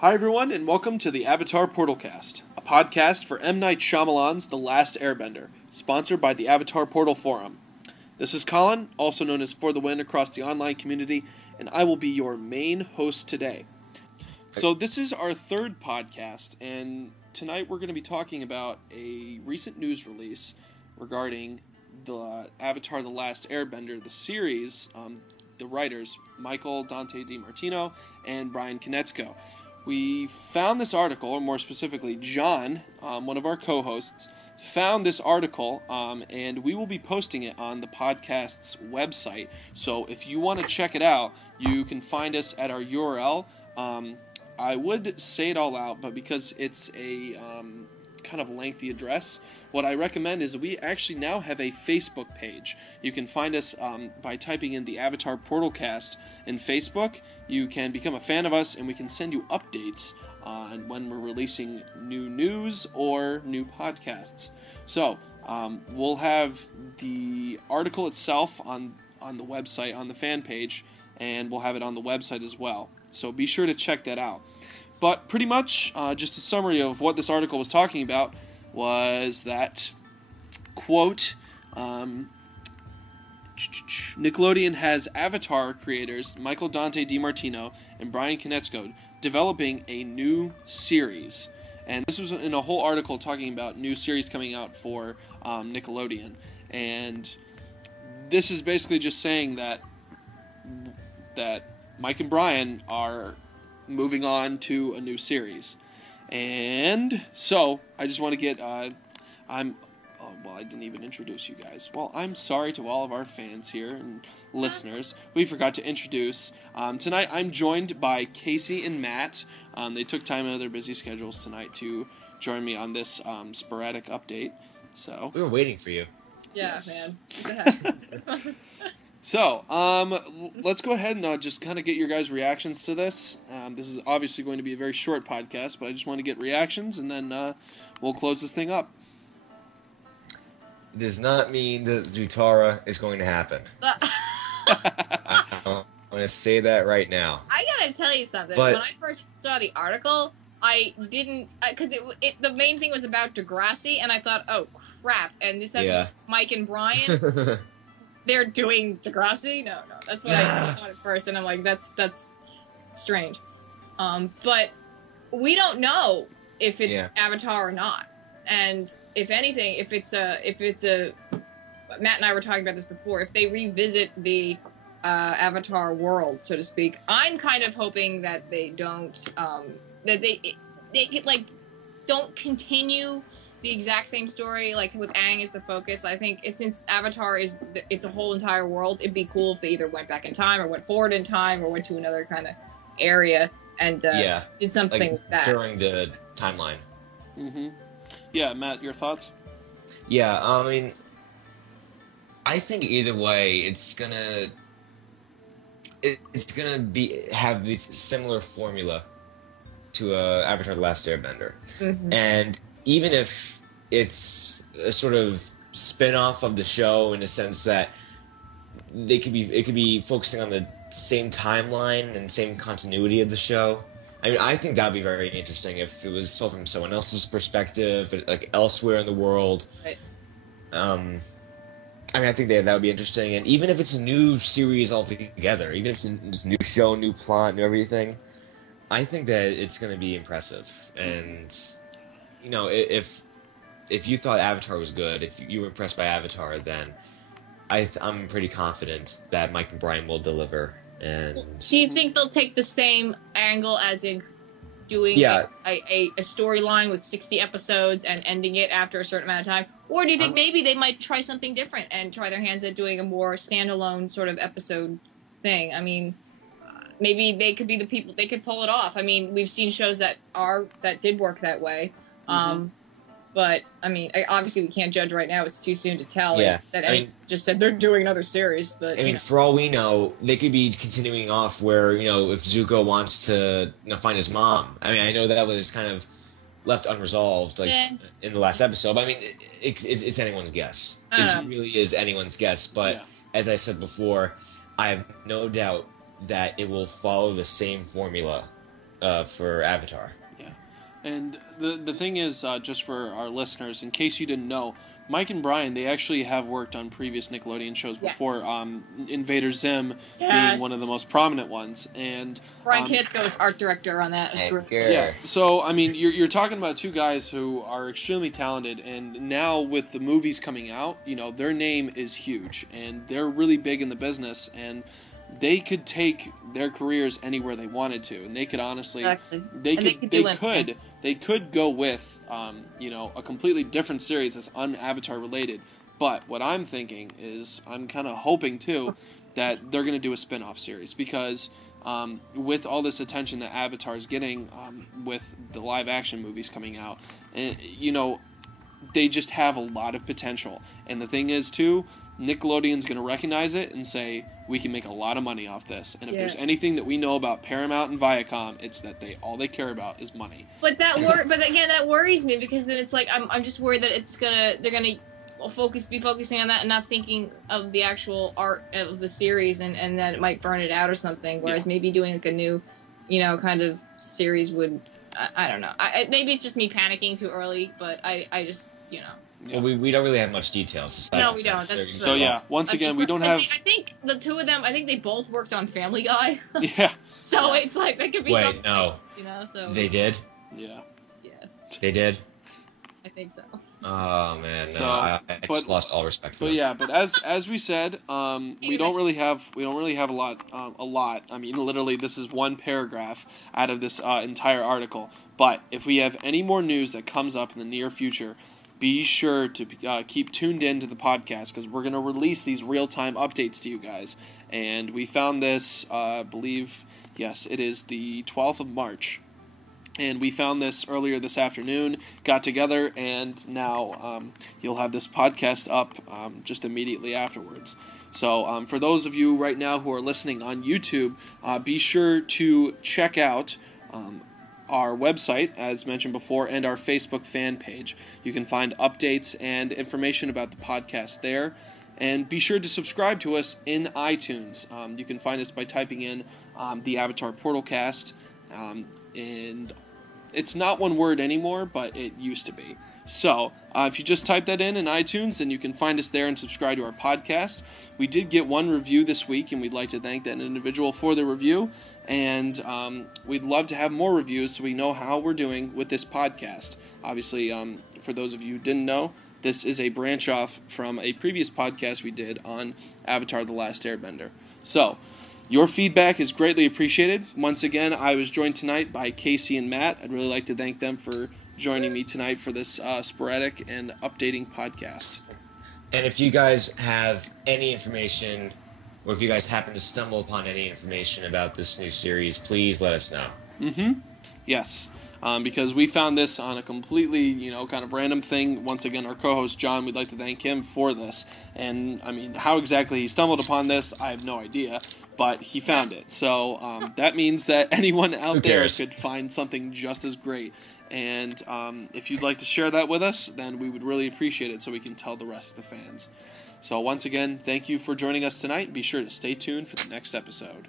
Hi everyone, and welcome to the Avatar PortalCast, a podcast for M. Night Shyamalan's The Last Airbender, sponsored by the Avatar Portal Forum. This is Colin, also known as For the Win across the online community, and I will be your main host today. So this is our third podcast, and tonight we're going to be talking about a recent news release regarding the Avatar The Last Airbender, the series, the writers, Michael Dante DiMartino and Bryan. We found this article, or more specifically, John, one of our co-hosts, found this article, and we will be posting it on the podcast's website. So if you want to check it out, you can find us at our URL. I would say it all out, but because it's a kind of lengthy address, what I recommend is we actually now have a Facebook page. You can find us by typing in the Avatar PortalCast in Facebook. You can become a fan of us, and we can send you updates on when we're releasing new news or new podcasts. So we'll have the article itself on the website, on the fan page, and we'll have it on the website as well. So be sure to check that out. But pretty much, just a summary of what this article was talking about was that, quote, Nickelodeon has Avatar creators Michael Dante DiMartino and Bryan developing a new series. And this was in a whole article talking about new series coming out for Nickelodeon. And this is basically just saying that Mike and Bryan are moving on to a new series. And so, I just want to get, I didn't even introduce you guys. Well, I'm sorry to all of our fans here and listeners. We forgot to introduce. Tonight, I'm joined by Casey and Matt. They took time out of their busy schedules tonight to join me on this sporadic update. So we were waiting for you. Yeah, yes. Man. So, let's go ahead and just kind of get your guys' reactions to this. This is obviously going to be a very short podcast, but I just want to get reactions, and then we'll close this thing up. Does not mean that Zutara is going to happen. I'm going to say that right now. I gotta tell you something. But when I first saw the article, I didn't... Because the main thing was about Degrassi, and I thought, oh, crap. And this has Mike and Bryan... They're doing Degrassi? No. That's what I thought at first, and I'm like, that's strange. But we don't know if it's Avatar or not. And if anything, if it's a Matt and I were talking about this before, if they revisit the Avatar world, so to speak, I'm kind of hoping that they don't that they don't continue the exact same story, like with Aang as the focus. I think since Avatar it's a whole entire world, it'd be cool if they either went back in time or went forward in time or went to another kind of area and did something like with that. During the timeline. Mm-hmm. Yeah, Matt, your thoughts? Yeah, I mean, I think either way, it's gonna have the similar formula to Avatar: The Last Airbender, and even if it's a sort of spin-off of the show in a sense that it could be focusing on the same timeline and same continuity of the show. I mean, I think that would be very interesting if it was told from someone else's perspective, like elsewhere in the world. Right. I mean, I think that would be interesting, and even if it's a new series altogether, even if it's a new show, new plot, new everything, I think that it's going to be impressive. And you know, if you thought Avatar was good, if you were impressed by Avatar, then I'm pretty confident that Mike and Bryan will deliver. And do you think they'll take the same angle as in doing a storyline with 60 episodes and ending it after a certain amount of time? Or do you think maybe they might try something different and try their hands at doing a more standalone sort of episode thing? I mean, maybe they could be the people, they could pull it off. I mean, we've seen shows that did work that way. But, I mean, obviously we can't judge right now. It's too soon to tell. Yeah. Just said they're doing another series. But I mean, for all we know, they could be continuing off where, you know, if Zuko wants to find his mom. I mean, I know that was kind of left unresolved in the last episode. But, I mean, it's anyone's guess. It really is anyone's guess. But, as I said before, I have no doubt that it will follow the same formula for Avatar. Yeah, and the thing is, just for our listeners, in case you didn't know, Mike and Bryan, they actually have worked on previous Nickelodeon shows before. Invader Zim being one of the most prominent ones, and Bryan Kitsko was art director on that. Yeah, so I mean, you're talking about two guys who are extremely talented, and now with the movies coming out, you know, their name is huge, and they're really big in the business, and they could take their careers anywhere they wanted to, and they could honestly, they could go with, you know, a completely different series that's un-Avatar related. But what I'm thinking is, I'm kind of hoping too that they're going to do a spin-off series, because with all this attention that Avatar's getting, with the live-action movies coming out, you know, they just have a lot of potential. And the thing is too, Nickelodeon's going to recognize it and say, we can make a lot of money off this. And if there's anything that we know about Paramount and Viacom, it's that all they care about is money. But but again, that worries me, because then it's like I'm just worried that they're gonna be focusing on that and not thinking of the actual art of the series, and that it might burn it out or something. Whereas maybe doing like a new, you know, kind of series would, I don't know. Maybe it's just me panicking too early, but I just, you know. Well, we don't really have much details. No, we don't. That's so yeah. Once again, we don't have. I think the two of them. I think they both worked on Family Guy. Yeah. So it's like they could be. Wait, no. You know, so they did. Yeah. Yeah. They did. I think so. Oh man, no! So, I just lost all respect for them. But yeah, but as we said, we don't really have a lot. I mean, literally, this is one paragraph out of this entire article. But if we have any more news that comes up in the near future, be sure to keep tuned in to the podcast, because we're going to release these real-time updates to you guys. And we found this, I believe, yes, it is the 12th of March. And we found this earlier this afternoon, got together, and now you'll have this podcast up just immediately afterwards. So for those of you right now who are listening on YouTube, be sure to check out our website, as mentioned before, and our Facebook fan page. You can find updates and information about the podcast there. And be sure to subscribe to us in iTunes. You can find us by typing in the Avatar PortalCast. And it's not one word anymore, but it used to be. So, if you just type that in iTunes, then you can find us there and subscribe to our podcast. We did get one review this week, and we'd like to thank that individual for the review. And we'd love to have more reviews so we know how we're doing with this podcast. Obviously, for those of you who didn't know, this is a branch off from a previous podcast we did on Avatar: The Last Airbender. So, your feedback is greatly appreciated. Once again, I was joined tonight by Casey and Matt. I'd really like to thank them for joining me tonight for this sporadic and updating podcast. And if you guys have any information, or if you guys happen to stumble upon any information about this new series, please let us know. Mm-hmm. Yes. Because we found this on a completely, kind of random thing. Once again, our co-host John, we'd like to thank him for this. And, I mean, how exactly he stumbled upon this, I have no idea. But he found it. So that means that anyone out there could find something just as great. And if you'd like to share that with us, then we would really appreciate it so we can tell the rest of the fans. So once again, thank you for joining us tonight. Be sure to stay tuned for the next episode.